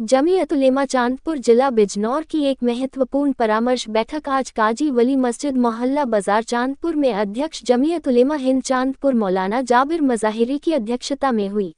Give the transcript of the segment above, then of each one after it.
जमीयत उलेमा चांदपुर जिला बिजनौर की एक महत्वपूर्ण परामर्श बैठक आज काजी वली मस्जिद मोहल्ला बाजार चांदपुर में अध्यक्ष जमीयत उलेमा हिंद चांदपुर मौलाना जाबिर मज़ाहिरी की अध्यक्षता में हुई,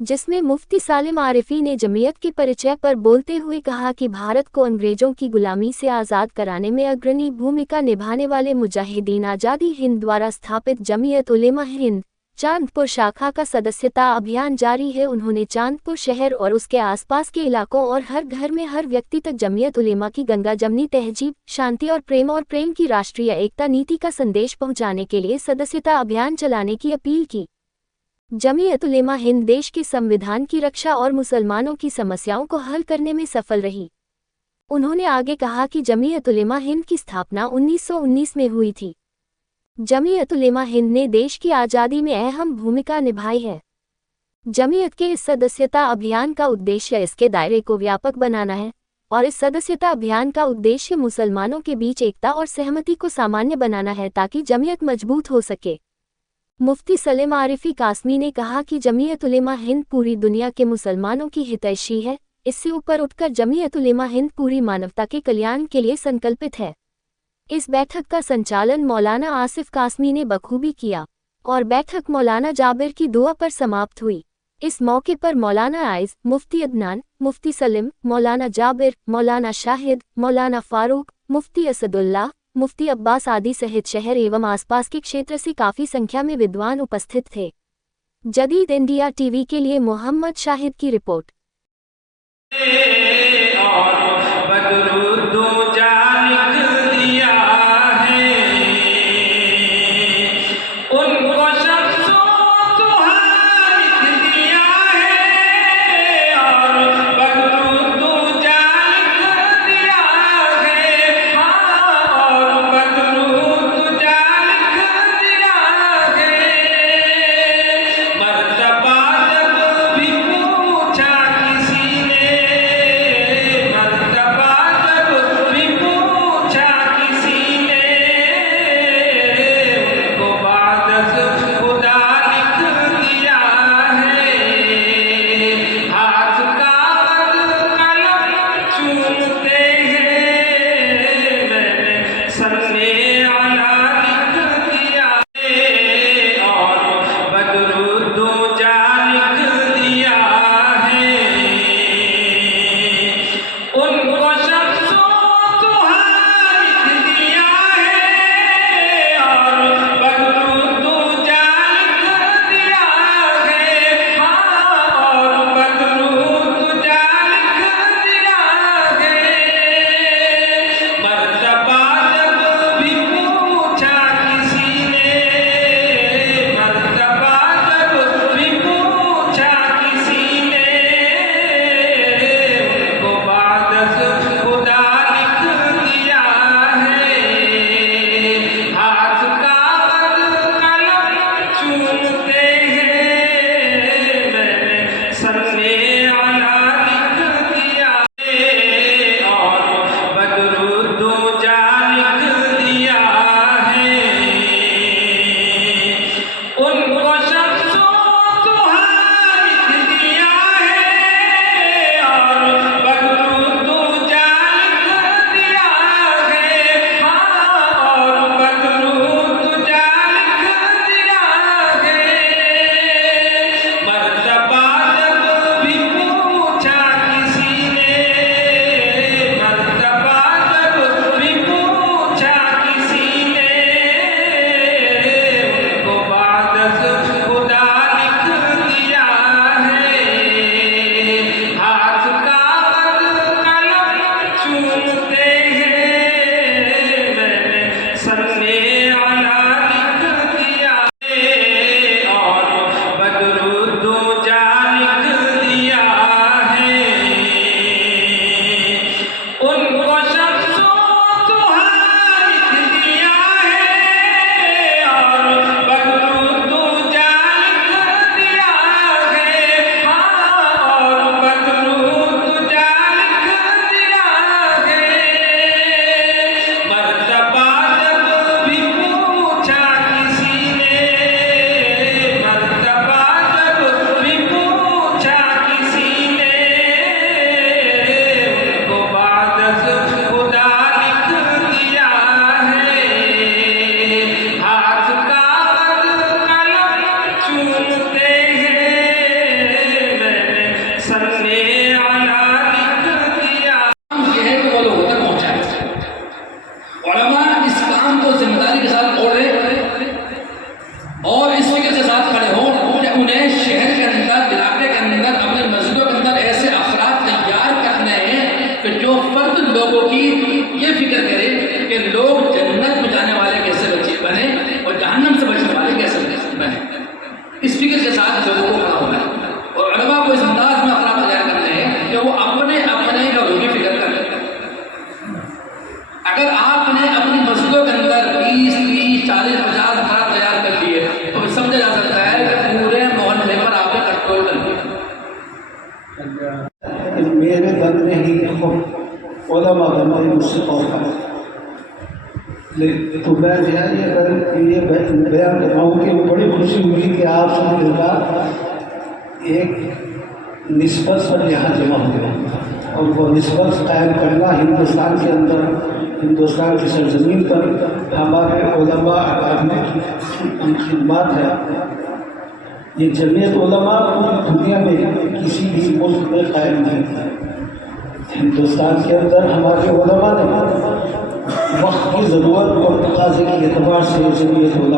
जिसमें मुफ्ती सालिम आरिफी ने जमीयत के परिचय पर बोलते हुए कहा कि भारत को अंग्रेजों की गुलामी से आज़ाद कराने में अग्रणी भूमिका निभाने वाले मुजाहिदीन आज़ादी हिंद द्वारा स्थापित जमीयत उलेमा हिंद चांदपुर शाखा का सदस्यता अभियान जारी है। उन्होंने चांदपुर शहर और उसके आसपास के इलाकों और हर घर में हर व्यक्ति तक जमीयत उलेमा की गंगा जमनी तहजीब, शांति और प्रेम की राष्ट्रीय एकता नीति का संदेश पहुंचाने के लिए सदस्यता अभियान चलाने की अपील की। जमीयत उलेमा हिंद देश के संविधान की रक्षा और मुसलमानों की समस्याओं को हल करने में सफल रही। उन्होंने आगे कहा कि जमीयत उलेमा हिंद की स्थापना 1919 में हुई थी। जमीयत उलेमा हिंद ने देश की आज़ादी में अहम भूमिका निभाई है। जमीयत के इस सदस्यता अभियान का उद्देश्य इसके दायरे को व्यापक बनाना है और इस सदस्यता अभियान का उद्देश्य मुसलमानों के बीच एकता और सहमति को सामान्य बनाना है ताकि जमीयत मजबूत हो सके। मुफ्ती सलीम आरिफी कासमी ने कहा कि जमीयत उलेमा हिंद पूरी दुनिया के मुसलमानों की हितैषी है। इससे ऊपर उठकर जमीयत उलेमा हिंद पूरी मानवता के कल्याण के लिए संकल्पित है। इस बैठक का संचालन मौलाना आसिफ कासमी ने बखूबी किया और बैठक मौलाना जाबिर की दुआ पर समाप्त हुई। इस मौके पर मौलाना आइज, मुफ्ती अदनान, मुफ्ती सलीम, मौलाना जाबिर, मौलाना शाहिद, मौलाना फारूक, मुफ्ती असदुल्लाह, मुफ्ती अब्बास आदि सहित शहर एवं आसपास के क्षेत्र से काफ़ी संख्या में विद्वान उपस्थित थे। जदीद इंडिया टीवी के लिए मोहम्मद शाहिद की रिपोर्ट। मेरे दम में ही खुद उलमा बनने मुझसे तौफा तो मैं जो है ये बयान कर रहा हूँ कि बड़ी खुशी हुई कि आप सब मिलकर एक निस्बत पर यहाँ जमा हो गए और वो निस्बत कायम करना हिंदुस्तान के अंदर, हिंदुस्तान की सरजमीन पर हमारे उलमा अकादमी की खिदमत है। ये जमीयत उलमा पूरी दुनिया में किसी भी मुल्क में कायम नहीं थी। हिंदुस्तान के अंदर हमारे उलमा ने वक्त की ज़रूरत और तकाज़े के एतबार से जमीयत उलमा